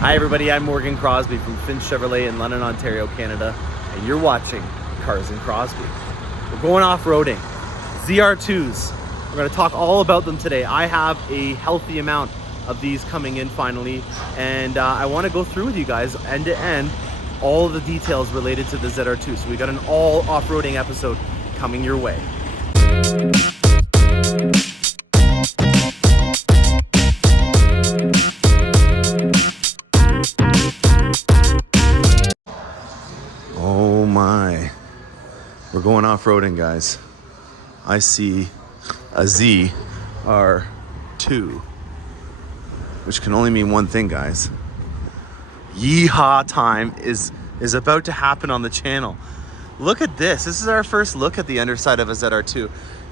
Hi everybody, I'm Crosbie from Finch Chevrolet in London, Ontario, Canada, and you're watching Cars and Crosbie. We're going off-roading. ZR2s. We're going to talk all about them today. I have a healthy amount of these coming in finally, and I want to go through with you guys end to end all of the details related to the ZR2. So we got an all off-roading episode coming your way. Oh my, we're going off-roading, guys. I see a ZR2, which can only mean one thing, guys. Yeehaw time is about to happen on the channel. Look at this. This is our first look at the underside of a ZR2.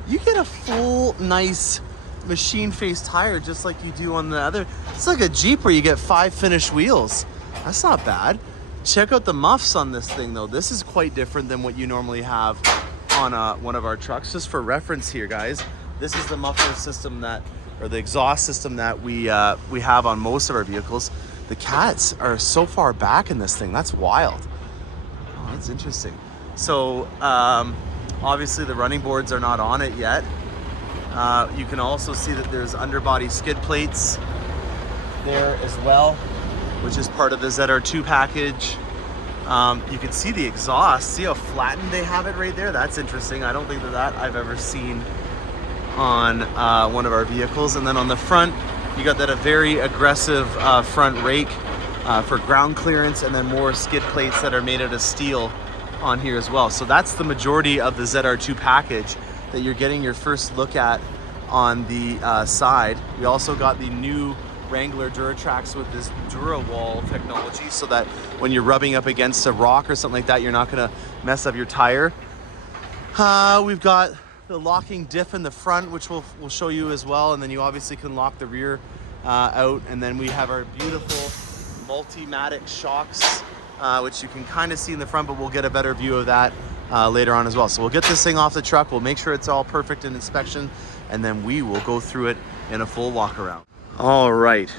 You get a full, nice machine face tire just like you do on the other. It's like a Jeep where you get 5 finished wheels. That's not bad. Check out the muffs on this thing though. This is quite different than what you normally have on one of our trucks. Just for reference here, guys, this is the muffler system or the exhaust system that we have on most of our vehicles. The cats are so far back in this thing. That's wild. Oh, that's interesting. So obviously the running boards are not on it yet. You can also see that there's underbody skid plates there as well, which is part of the ZR2 package. You can see the exhaust. See how flattened they have it right there? That's interesting. I don't think that I've ever seen on one of our vehicles. And then on the front, you got that a very aggressive front rake for ground clearance, and then more skid plates that are made out of steel on here as well. So that's the majority of the ZR2 package that you're getting your first look at on the side. We also got the new Wrangler Duratrax with this DuraWall technology, so that when you're rubbing up against a rock or something like that, you're not going to mess up your tire. We've got the locking diff in the front, which we'll show you as well, and then you obviously can lock the rear out. And then we have our beautiful Multimatic shocks, which you can kind of see in the front, but we'll get a better view of that later on as well. So we'll get this thing off the truck, we'll make sure it's all perfect in inspection, and then we will go through it in a full walk around. All right,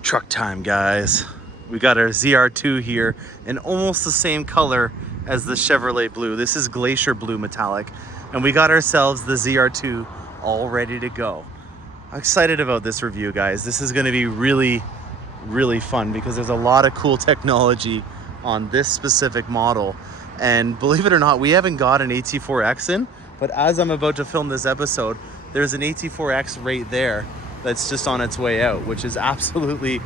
truck time, guys. We got our ZR2 here in almost the same color as the Chevrolet Blue. This is Glacier Blue Metallic, and we got ourselves the ZR2 all ready to go. I'm excited about this review, guys. This is gonna be really, really fun because there's a lot of cool technology on this specific model. And believe it or not, we haven't got an AT4X in, but as I'm about to film this episode, there's an AT4X right there that's just on its way out, which is absolutely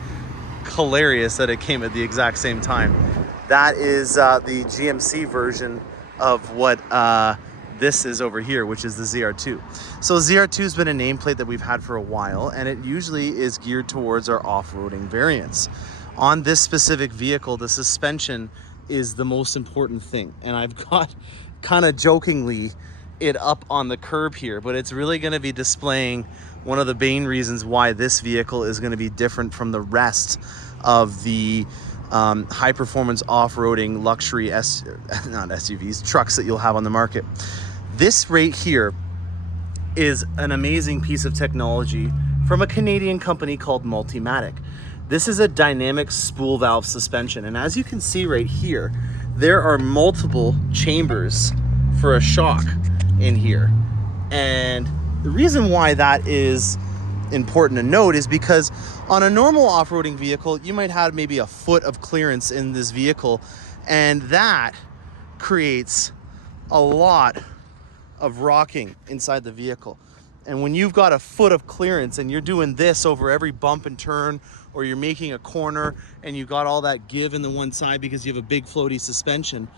hilarious that it came at the exact same time. That is the GMC version of what this is over here, which is the ZR2. So ZR2 has been a nameplate that we've had for a while, and it usually is geared towards our off-roading variants. On this specific vehicle, the suspension is the most important thing, and I've got kind of jokingly it up on the curb here, but it's really going to be displaying one of the main reasons why this vehicle is going to be different from the rest of the high performance off-roading luxury not SUVs, trucks that you'll have on the market. This right here is an amazing piece of technology from a Canadian company called Multimatic. This is a dynamic spool valve suspension, and as you can see right here, there are multiple chambers for a shock in here. And the reason why that is important to note is because on a normal off-roading vehicle, you might have maybe a foot of clearance in this vehicle, and that creates a lot of rocking inside the vehicle. And when you've got a foot of clearance and you're doing this over every bump and turn, or you're making a corner and you've got all that give in the one side because you have a big floaty suspension,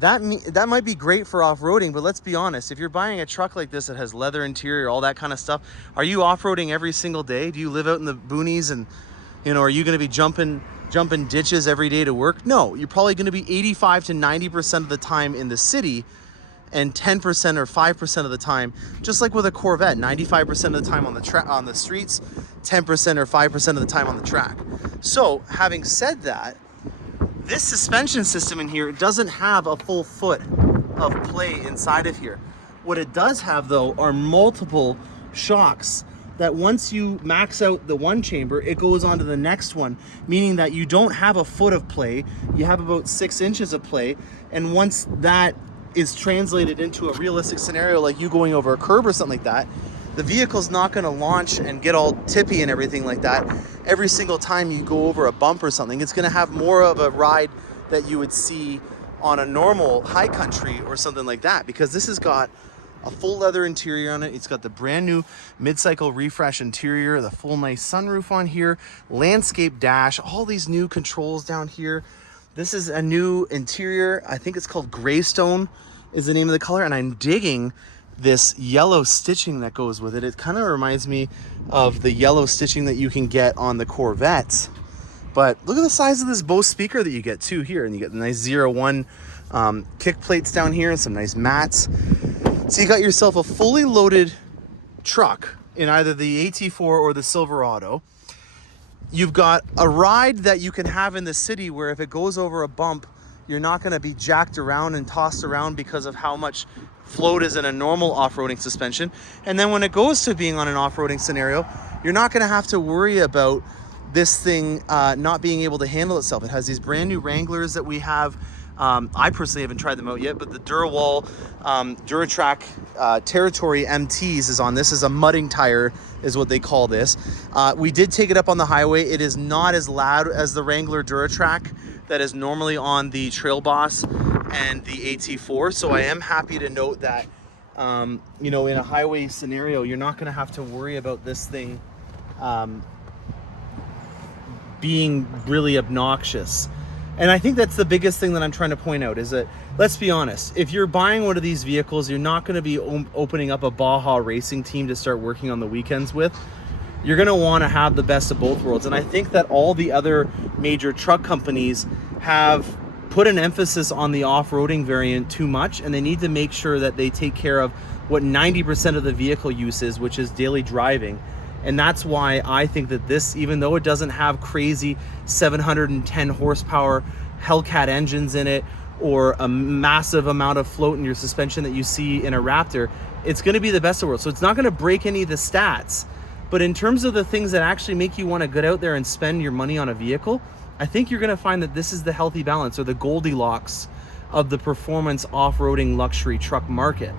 that might be great for off-roading, but let's be honest, if you're buying a truck like this that has leather interior, all that kind of stuff, are you off-roading every single day? Do you live out in the boonies and, you know, are you going to be jumping ditches every day to work? No, you're probably going to be 85 to 90% of the time in the city, and 10% or 5% of the time, just like with a Corvette, 95% of the time on the streets, 10% or 5% of the time on the track. So having said that, this suspension system in here doesn't have a full foot of play inside of here. What it does have though are multiple shocks that once you max out the one chamber, it goes on to the next one, meaning that you don't have a foot of play, you have about 6 inches of play. And once that is translated into a realistic scenario, like you going over a curb or something like that, the vehicle's not going to launch and get all tippy and everything like that every single time you go over a bump or something. It's going to have more of a ride that you would see on a normal high country or something like that, because this has got a full leather interior on it. It's got the brand new mid-cycle refresh interior, the full nice sunroof on here, landscape dash, all these new controls down here. This is a new interior. I think it's called Greystone is the name of the color, and I'm digging this yellow stitching that goes with it. It kind of reminds me of the yellow stitching that you can get on the Corvettes. But look at the size of this Bose speaker that you get too here, and you get the nice 01 kick plates down here and some nice mats. So you got yourself a fully loaded truck in either the AT4 or the Silverado. You've got a ride that you can have in the city where if it goes over a bump, you're not going to be jacked around and tossed around because of how much float is in a normal off-roading suspension. And then when it goes to being on an off-roading scenario, you're not going to have to worry about this thing not being able to handle itself. It has these brand new Wranglers that we have. I personally haven't tried them out yet, but the Durawall Duratrax Territory MTs is on this. Is a mudding tire is what they call this. We did take it up on the highway. It is not as loud as the Wrangler Duratrax that is normally on the Trail Boss and the AT4. So I am happy to note that, you know, in a highway scenario, you're not going to have to worry about this thing being really obnoxious. And I think that's the biggest thing that I'm trying to point out is that, let's be honest, if you're buying one of these vehicles, you're not going to be opening up a Baja racing team to start working on the weekends with. You're going to want to have the best of both worlds. And I think that all the other major truck companies have put an emphasis on the off-roading variant too much, and they need to make sure that they take care of what 90% of the vehicle use is, which is daily driving. And that's why I think that this, even though it doesn't have crazy 710 horsepower Hellcat engines in it or a massive amount of float in your suspension that you see in a Raptor, it's going to be the best of worlds. So it's not going to break any of the stats. But in terms of the things that actually make you want to get out there and spend your money on a vehicle, I think you're going to find that this is the healthy balance, or the Goldilocks of the performance off-roading luxury truck market.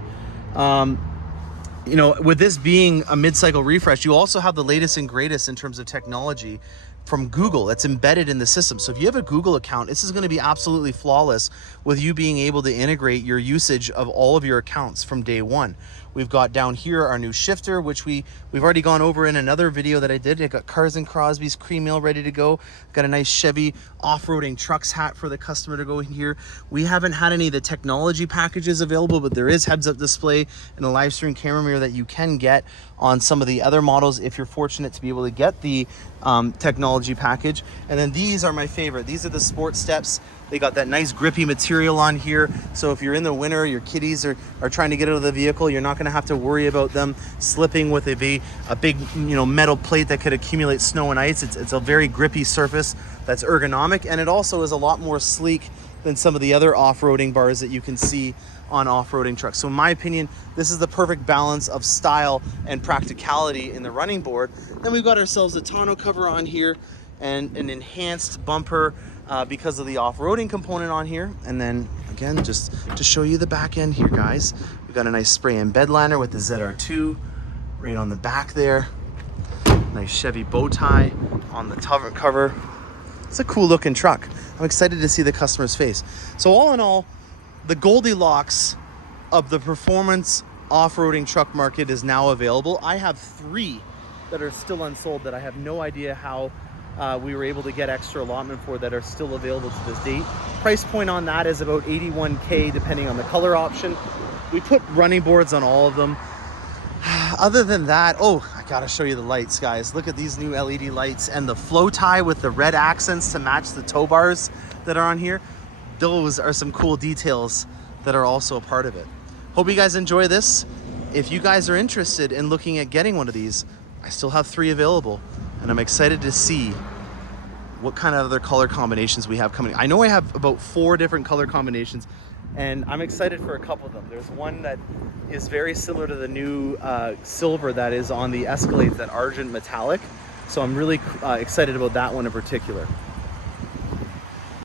You know, with this being a mid-cycle refresh, you also have the latest and greatest in terms of technology from Google that's embedded in the system. So if you have a Google account, this is going to be absolutely flawless with you being able to integrate your usage of all of your accounts from day one. We've got down here our new shifter, which we've already gone over in another video that I did. I got Cars and Crosby's cream ale ready to go. Got a nice Chevy off-roading trucks hat for the customer to go in here. We haven't had any of the technology packages available, but there is heads-up display and a live stream camera mirror that you can get on some of the other models if you're fortunate to be able to get the technology package. And then these are my favorite. These are the sport steps. They got that nice grippy material on here. So if you're in the winter, your kiddies are trying to get out of the vehicle, you're not going to have to worry about them slipping with a big metal plate that could accumulate snow and ice. It's a very grippy surface that's ergonomic, and it also is a lot more sleek than some of the other off-roading bars that you can see on off-roading trucks. So in my opinion, this is the perfect balance of style and practicality in the running board. Then we've got ourselves a tonneau cover on here and an enhanced bumper because of the off-roading component on here. And then again, just to show you the back end here, guys, we've got a nice spray and bed liner with the ZR2 right on the back there. Nice Chevy bow tie on the cover. It's a cool looking truck. I'm excited to see the customer's face. So all in all, the Goldilocks of the performance off-roading truck market is now available. I have 3 that are still unsold that I have no idea how we were able to get extra allotment for, that are still available to this date. Price point on that is about $81K depending on the color option. We put running boards on all of them. Other than that, oh, I gotta show you the lights, guys. Look at these new LED lights and the flow tie with the red accents to match the tow bars that are on here. Those are some cool details that are also a part of it. Hope you guys enjoy this. If you guys are interested in looking at getting one of these, I still have 3 available, and I'm excited to see what kind of other color combinations we have coming. I know I have about 4 different color combinations and I'm excited for a couple of them. There's one that is very similar to the new silver that is on the Escalades, that Argent Metallic. So I'm really excited about that one in particular.